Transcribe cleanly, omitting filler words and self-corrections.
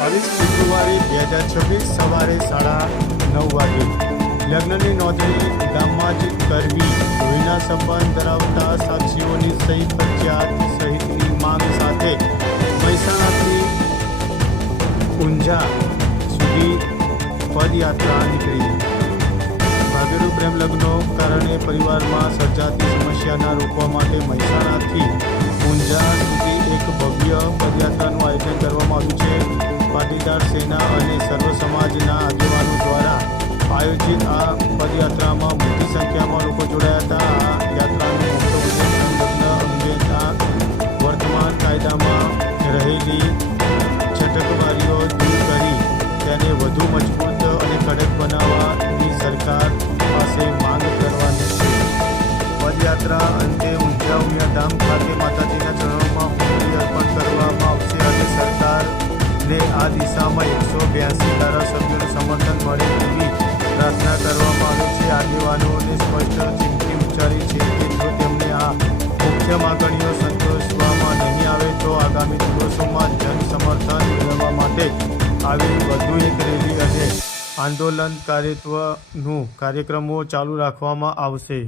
22 ફેબ્રુઆરી 2026 સવારે 9:30 વાગે લગ્નની નોંધણી ગામમાં જ કરવી. લોહીના સંબંધ ધરાવતા સાક્ષીઓની સહી ફરજિયાત સહિતની માંગ સાથે મહેસાણાથી ઊંઝા સુધી પદયાત્રા નીકળી. ભાગેડુ પ્રેમ લગ્નો કારણે પરિવારમાં સર્જાતી સમસ્યાના રોકવા માટે મહેસાણાથી ઊંઝા સુધી એક ભવ્ય પદયાત્રાનું આયોજન કરવામાં આવ્યું છે. પાટીદાર સેના અને સર્વ સમાજના આગેવાનો દ્વારા આયોજિત આ પદયાત્રામાં મોટી સંખ્યામાં લોકો જોડાયા હતા. આ યાત્રાનું મુખ્ય ઉદ્દેશ લગ્ન અંગેના વર્તમાન કાયદામાં રહેલી છટકબારીઓ દૂર કરી તેને વધુ મજબૂત અને કડક બનાવવાની સરકાર પાસે માંગ કરવાની છે. પદયાત્રા અંતે ઊંઝા ઉમિયાધામ ખાતે માતાજીના ચરણોમાં હોળી અર્પણ કરવામાં આવશે અને સરકારને આ દિશામાં 182 ધારાસભ્યોનું સમર્થન મળે તેવી પ્રાર્થના કરવામાં આવે છે. આગેવાનોને સ્પષ્ટ ચીમકી ઉચ્ચારી છે કે જો તેમને આ મુખ્ય માગણીઓ સંતોષવામાં નહીં આવે તો આગામી દિવસોમાં જન સમર્થન મેળવવા માટે આવી વધુ એક રેલી અને આંદોલન કાર્યક્રમો ચાલુ રાખવામાં આવશે.